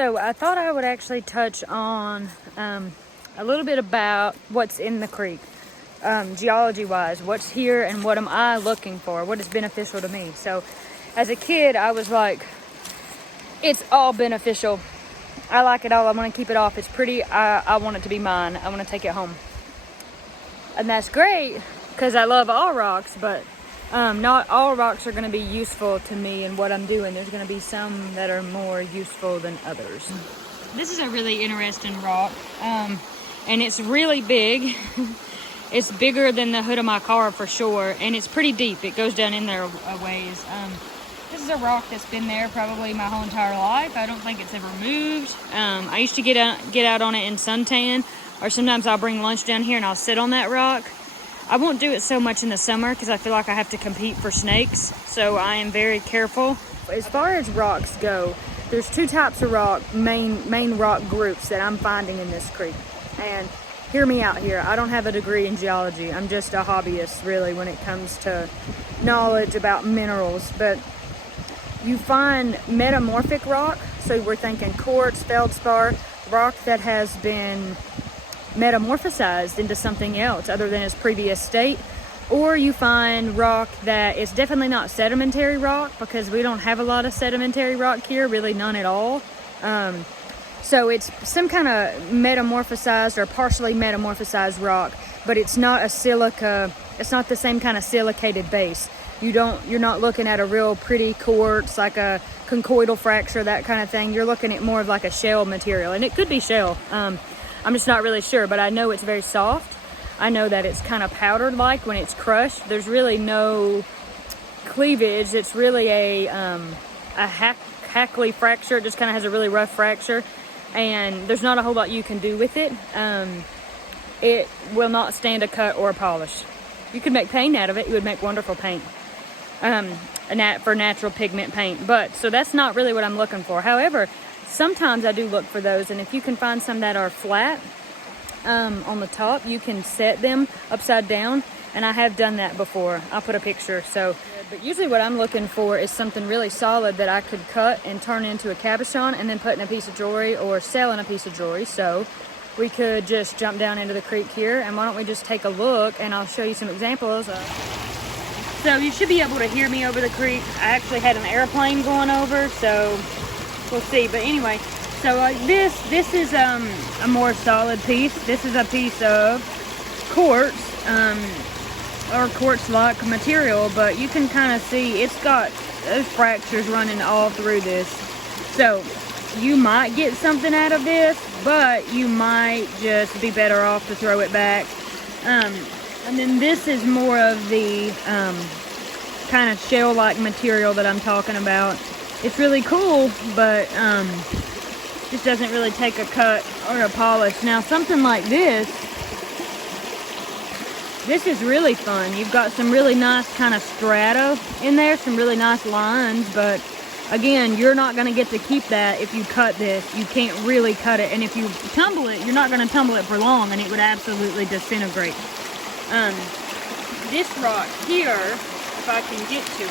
So I thought I would actually touch on a little bit about what's in the creek, geology wise, what's here and what am I looking for, what is beneficial to me. So as a kid, I was like, it's all beneficial. I like it all. I want to keep it off. It's pretty. I want it to be mine. I want to take it home. And that's great because I love all rocks, but not all rocks are going to be useful to me and what I'm doing. There's going to be some that are more useful than others. This is a really interesting rock, and it's really big. It's bigger than the hood of my car for sure, and it's pretty deep. It goes down in there a ways. This is a rock that's been there probably my whole entire life. I don't think it's ever moved. I used to get out on it in suntan, or sometimes I'll bring lunch down here and I'll sit on that rock. I won't do it so much in the summer because I feel like I have to compete for snakes, so I am very careful. As far as rocks go, there's two types of rock, main rock groups that I'm finding in this creek. And hear me out here. I don't have a degree in geology. I'm just a hobbyist, really, when it comes to knowledge about minerals. But you find metamorphic rock, so we're thinking quartz, feldspar, rock that has been metamorphosized into something else other than its previous state. Or you find rock that is definitely not sedimentary rock, because we don't have a lot of sedimentary rock here, really none at all. So it's some kind of metamorphosized or partially metamorphosized rock, but it's not a silica, it's not the same kind of silicated base. You're not looking at a real pretty quartz, like a conchoidal fracture, that kind of thing. You're looking at more of like a shell material, and it could be shell. I'm just not really sure, but I know it's very soft. I know that it's kind of powdered-like when it's crushed. There's really no cleavage. It's really a hackly fracture. It just kind of has a really rough fracture, and there's not a whole lot you can do with it. It will not stand a cut or a polish. You could make paint out of it. You would make wonderful paint. For natural pigment paint, but so that's not really what I'm looking for. However, sometimes I do look for those, and if you can find some that are flat on the top, you can set them upside down, and I have done that before. I'll put a picture. So, but usually what I'm looking for is something really solid that I could cut and turn into a cabochon and then put in a piece of jewelry or sell in a piece of jewelry. So we could just jump down into the creek here, and why don't we just take a look, and I'll show you some examples of. So you should be able to hear me over the creek. I actually had an airplane going over, so we'll see. But anyway, so this is a more solid piece. This is a piece of quartz, or quartz-like material, but you can kind of see it's got those fractures running all through this. So you might get something out of this, but you might just be better off to throw it back. And then this is more of the kind of shell-like material that I'm talking about. It's really cool, but just doesn't really take a cut or a polish. Now, something like this is really fun. You've got some really nice kind of strata in there, some really nice lines, but again, you're not going to get to keep that if you cut this. You can't really cut it, and if you tumble it, you're not going to tumble it for long, and it would absolutely disintegrate. This rock here, if I can get to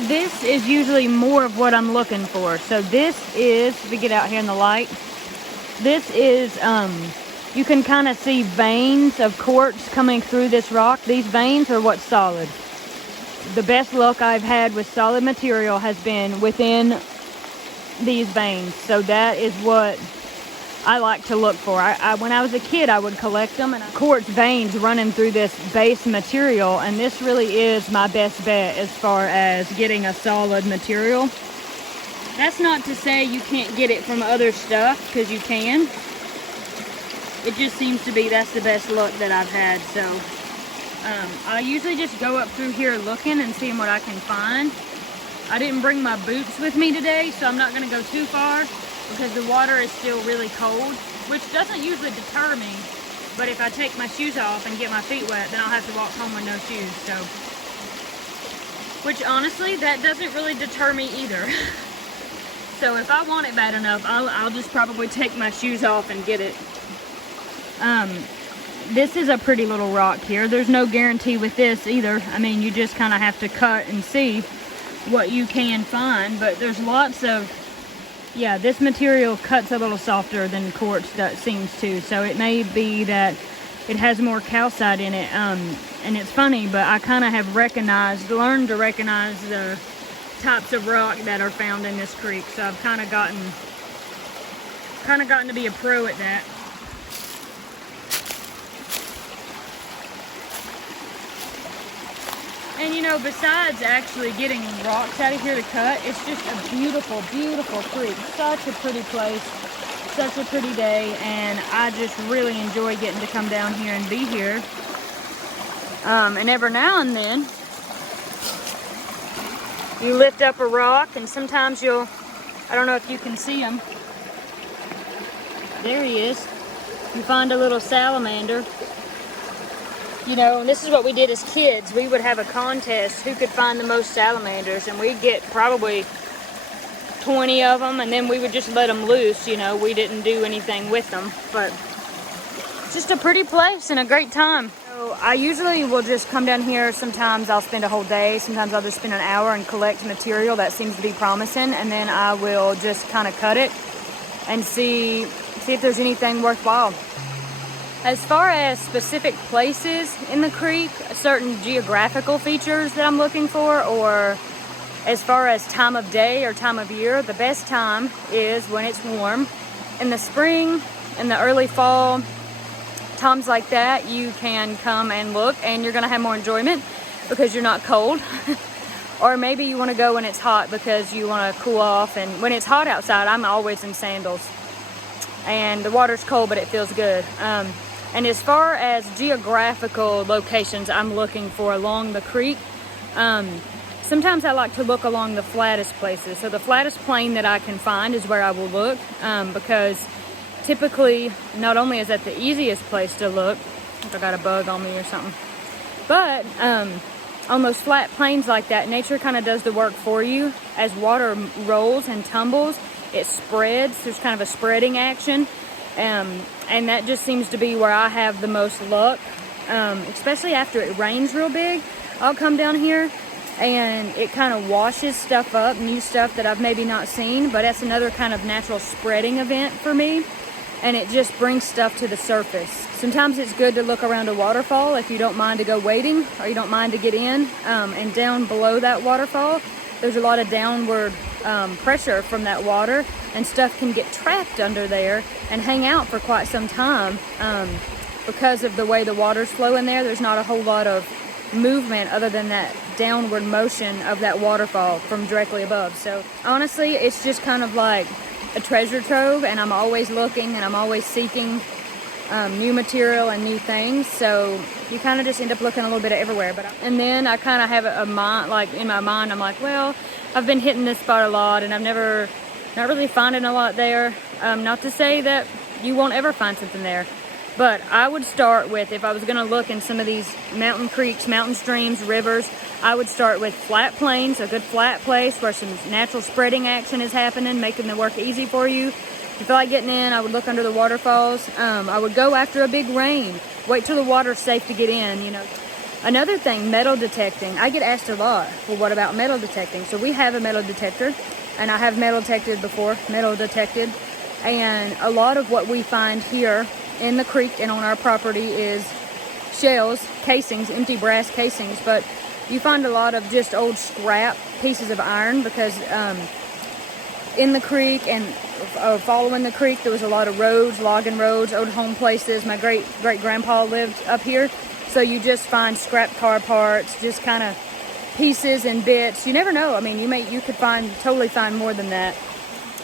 it, this is usually more of what I'm looking for. So this is, if we get out here in the light, this is, you can kind of see veins of quartz coming through this rock. These veins are what's solid. The best luck I've had with solid material has been within these veins. So that is what I like to look for. When I was a kid, I would collect them, and quartz veins running through this base material, and this really is my best bet as far as getting a solid material. That's not to say you can't get it from other stuff, because you can. It just seems to be that's the best luck that I've had. So I usually just go up through here looking and seeing what I can find. I didn't bring my boots with me today, so I'm not going to go too far, because the water is still really cold, which doesn't usually deter me. But if I take my shoes off and get my feet wet, then I'll have to walk home with no shoes. So, which honestly, that doesn't really deter me either. So if I want it bad enough, I'll just probably take my shoes off and get it. This is a pretty little rock here. There's no guarantee with this either. I mean, you just kind of have to cut and see. what you can find, but there's lots of, yeah, this material cuts a little softer than quartz seems to, so it may be that it has more calcite in it. And it's funny, but I kind of have learned to recognize the types of rock that are found in this creek, so I've kind of gotten to be a pro at that. And you know, besides actually getting rocks out of here to cut, it's just a beautiful, beautiful creek. Such a pretty place, such a pretty day, and I just really enjoy getting to come down here and be here. And every now and then, you lift up a rock, and sometimes I don't know if you can see him. There he is. You find a little salamander. You know, and this is what we did as kids. We would have a contest who could find the most salamanders, and we'd get probably 20 of them, and then we would just let them loose. You know, we didn't do anything with them, but just a pretty place and a great time. So I usually will just come down here. Sometimes I'll spend a whole day. Sometimes I'll just spend an hour and collect material that seems to be promising, and then I will just kind of cut it and see if there's anything worthwhile. As far as specific places in the creek, certain geographical features that I'm looking for, or as far as time of day or time of year, the best time is when it's warm. In the spring, in the early fall, times like that, you can come and look, and you're gonna have more enjoyment because you're not cold. Or maybe you wanna go when it's hot because you wanna cool off, and when it's hot outside, I'm always in sandals. And the water's cold, but it feels good. And as far as geographical locations I'm looking for along the creek, sometimes I like to look along the flattest places. So the flattest plane that I can find is where I will look, because typically, not only is that the easiest place to look, if I got a bug on me or something, but on those flat plains like that, nature kind of does the work for you. As water rolls and tumbles, it spreads. There's kind of a spreading action. And that just seems to be where I have the most luck, especially after it rains real big. I'll come down here and it kind of washes stuff up, new stuff that I've maybe not seen, but that's another kind of natural spreading event for me, and it just brings stuff to the surface. Sometimes it's good to look around a waterfall if you don't mind to go wading, or you don't mind to get in, and down below that waterfall, there's a lot of downward pressure from that water, and stuff can get trapped under there and hang out for quite some time. Because of the way the water's flowing there, there's not a whole lot of movement other than that downward motion of that waterfall from directly above. So honestly, it's just kind of like a treasure trove, and I'm always looking and I'm always seeking new material and new things. So you kind of just end up looking a little bit everywhere. And then I kind of have a mind, like in my mind, I'm like, well, I've been hitting this spot a lot and I'm not really finding a lot there. Not to say that you won't ever find something there, but I would start with, if I was going to look in some of these mountain creeks, mountain streams, rivers, I would start with flat plains, a good flat place where some natural spreading action is happening, making the work easy for you. If you feel like getting in, I would look under the waterfalls. I would go after a big rain. Wait till the water's safe to get in, you know. Another thing, metal detecting. I get asked a lot, well, what about metal detecting? So we have a metal detector, and I have metal detected. And a lot of what we find here in the creek and on our property is shells, casings, empty brass casings. But you find a lot of just old scrap pieces of iron, because in the creek and following the creek, there was a lot of roads, logging roads, old home places. My great-grandpa lived up here. So you just find scrap car parts, just kind of pieces and bits. You never know. I mean, you could totally find more than that.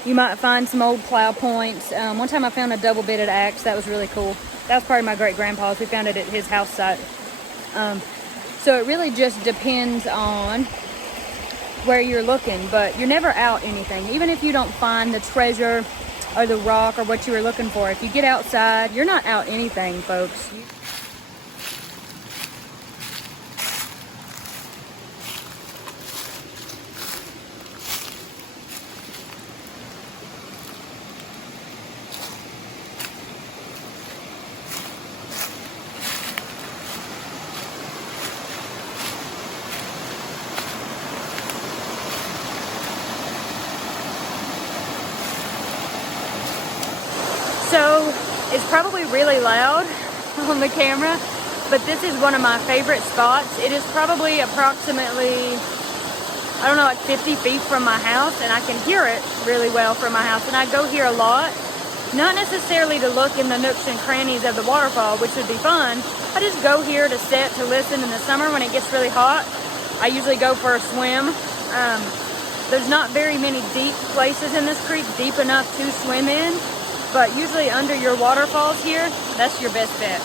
You might find some old plow points. One time I found a double-bitted axe. That was really cool. That was probably my great-grandpa's. We found it at his house site. So it really just depends on where you're looking, but you're never out anything. Even if you don't find the treasure or the rock or what you were looking for, if you get outside, you're not out anything, folks. So it's probably really loud on the camera, but this is one of my favorite spots. It is probably approximately, I don't know, like 50 feet from my house, and I can hear it really well from my house. And I go here a lot, not necessarily to look in the nooks and crannies of the waterfall, which would be fun. I just go here to sit, to listen in the summer when it gets really hot. I usually go for a swim. There's not very many deep places in this creek, deep enough to swim in, but usually under your waterfalls here, that's your best bet.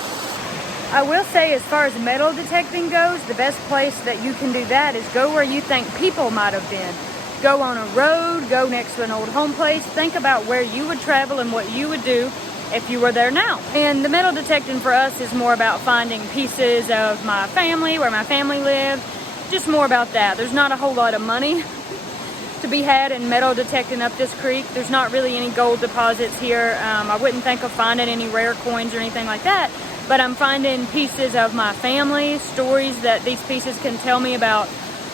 I will say, as far as metal detecting goes, the best place that you can do that is go where you think people might have been. Go on a road, go next to an old home place, think about where you would travel and what you would do if you were there now. And the metal detecting for us is more about finding pieces of my family, where my family lived, just more about that. There's not a whole lot of money to be had in metal detecting up this creek. There's not really any gold deposits here. I wouldn't think of finding any rare coins or anything like that, but I'm finding pieces of my family, stories that these pieces can tell me about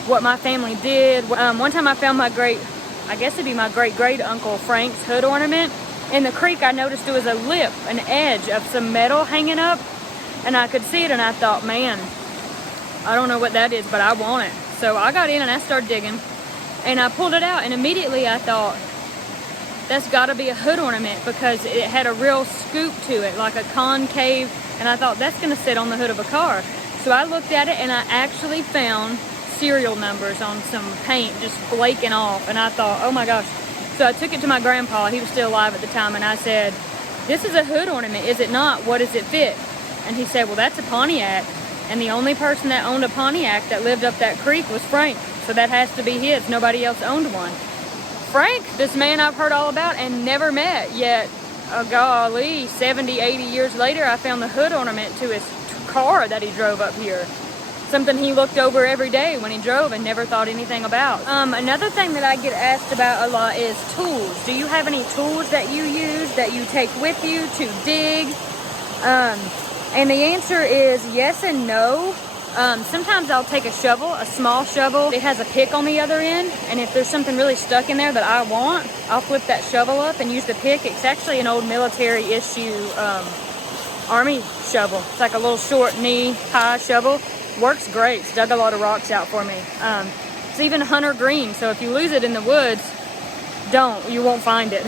what my family did. One time I found my I guess it'd be my great uncle Frank's hood ornament. In the creek, I noticed there was a lip, an edge of some metal hanging up, and I could see it, and I thought, man, I don't know what that is, but I want it. So I got in and I started digging, and I pulled it out, and immediately I thought, that's gotta be a hood ornament, because it had a real scoop to it, like a concave, and I thought, that's gonna sit on the hood of a car. So I looked at it, and I actually found serial numbers on some paint just flaking off, and I thought, oh my gosh. So I took it to my grandpa. He was still alive at the time, and I said, this is a hood ornament, is it not? What does it fit? And he said, well, that's a Pontiac, and the only person that owned a Pontiac that lived up that creek was Frank, so that has to be his. Nobody else owned one. Frank, this man I've heard all about and never met, yet, golly, 70, 80 years later, I found the hood ornament to his car that he drove up here. Something he looked over every day when he drove and never thought anything about. Another thing that I get asked about a lot is tools. Do you have any tools that you use, that you take with you to dig? And the answer is yes and no. Sometimes I'll take a shovel, a small shovel. It has a pick on the other end, and if there's something really stuck in there that I want, I'll flip that shovel up and use the pick. It's actually an old military issue army shovel. It's like a little short knee-high shovel. Works great. It's dug a lot of rocks out for me. It's even hunter green, so if you lose it in the woods, you won't find it.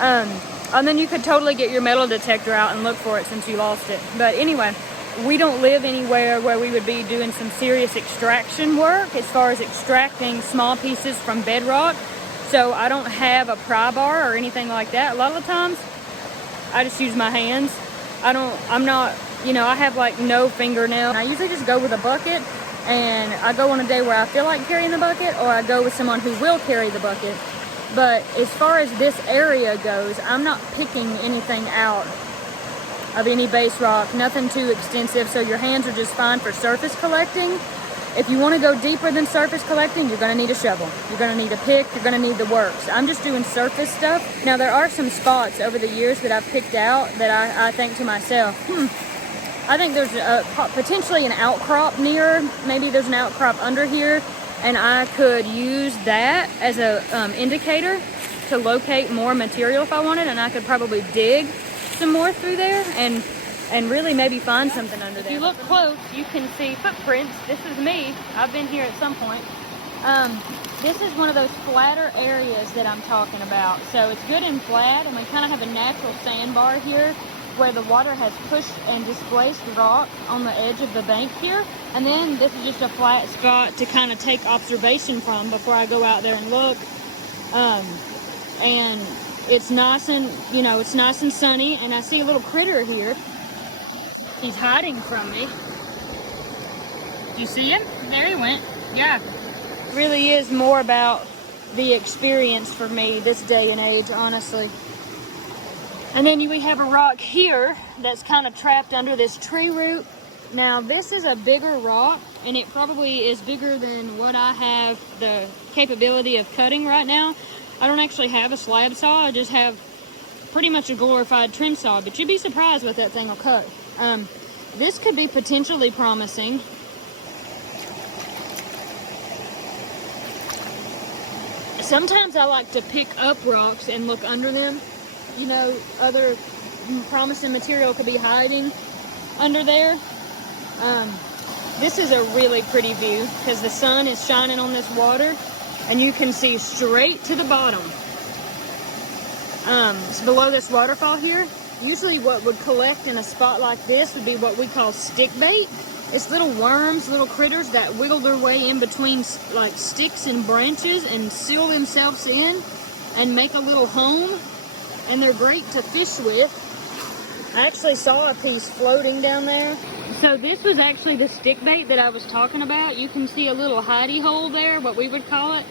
And then you could totally get your metal detector out and look for it since you lost it. But anyway, we don't live anywhere where we would be doing some serious extraction work as far as extracting small pieces from bedrock. So I don't have a pry bar or anything like that. A lot of the times, I just use my hands. I have like no fingernail. I usually just go with a bucket, and I go on a day where I feel like carrying the bucket, or I go with someone who will carry the bucket. But as far as this area goes, I'm not picking anything out of any base rock, nothing too extensive, so your hands are just fine for surface collecting. If you want to go deeper than surface collecting, you're going to need a shovel. You're going to need a pick. You're going to need the works. I'm just doing surface stuff. Now, there are some spots over the years that I've picked out that I think to myself, I think there's potentially an outcrop near. Maybe there's an outcrop under here, and I could use that as a indicator to locate more material if I wanted, and I could probably dig some more through there and really maybe find something under there. If you look close, you can see footprints. This is me. I've been here at some point. This is one of those flatter areas that I'm talking about. So it's good and flat, and we kind of have a natural sandbar here where the water has pushed and displaced rock on the edge of the bank here. And then this is just a flat spot to kind of take observation from before I go out there and look. And it's nice and, it's nice and sunny, and I see a little critter here. He's hiding from me. Do you see him? There he went. Yeah. It really is more about the experience for me this day and age, honestly. And then we have a rock here that's kind of trapped under this tree root. Now, this is a bigger rock, and it probably is bigger than what I have the capability of cutting right now. I don't actually have a slab saw. I just have pretty much a glorified trim saw, but you'd be surprised what that thing will cut. This could be potentially promising. Sometimes I like to pick up rocks and look under them you know, other promising material could be hiding under there. This is a really pretty view because the sun is shining on this water and you can see straight to the bottom. So below this waterfall here, usually what would collect in a spot like this would be what we call stick bait. It's little worms, little critters that wiggle their way in between like sticks and branches and seal themselves in and make a little home. And they're great to fish with. I actually saw a piece floating down there. So this was actually the stick bait that I was talking about. You can see a little hidey hole there, what we would call it.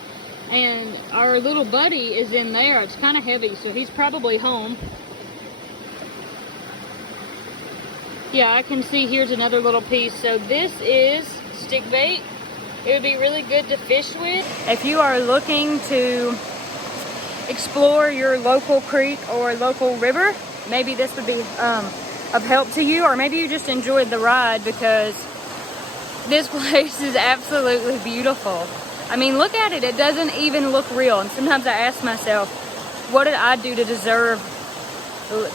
And our little buddy is in there. It's kind of heavy, so he's probably home. Yeah, I can see here's another little piece. So this is stick bait. It would be really good to fish with. If you are looking to explore your local creek or local river, maybe this would be of help to you, or maybe you just enjoyed the ride because this place is absolutely beautiful. I mean, look at it. It doesn't even look real. And sometimes I ask myself, what did I do to deserve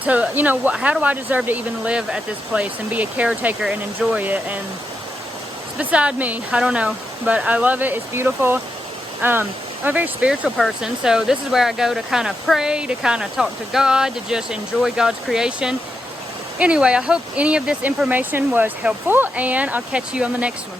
to, you know, how do I deserve to even live at this place and be a caretaker and enjoy it? And it's beside me. I don't know, but I love it. It's beautiful. I'm a very spiritual person, so this is where I go to kind of pray, to kind of talk to God, to just enjoy God's creation. Anyway, I hope any of this information was helpful, and I'll catch you on the next one.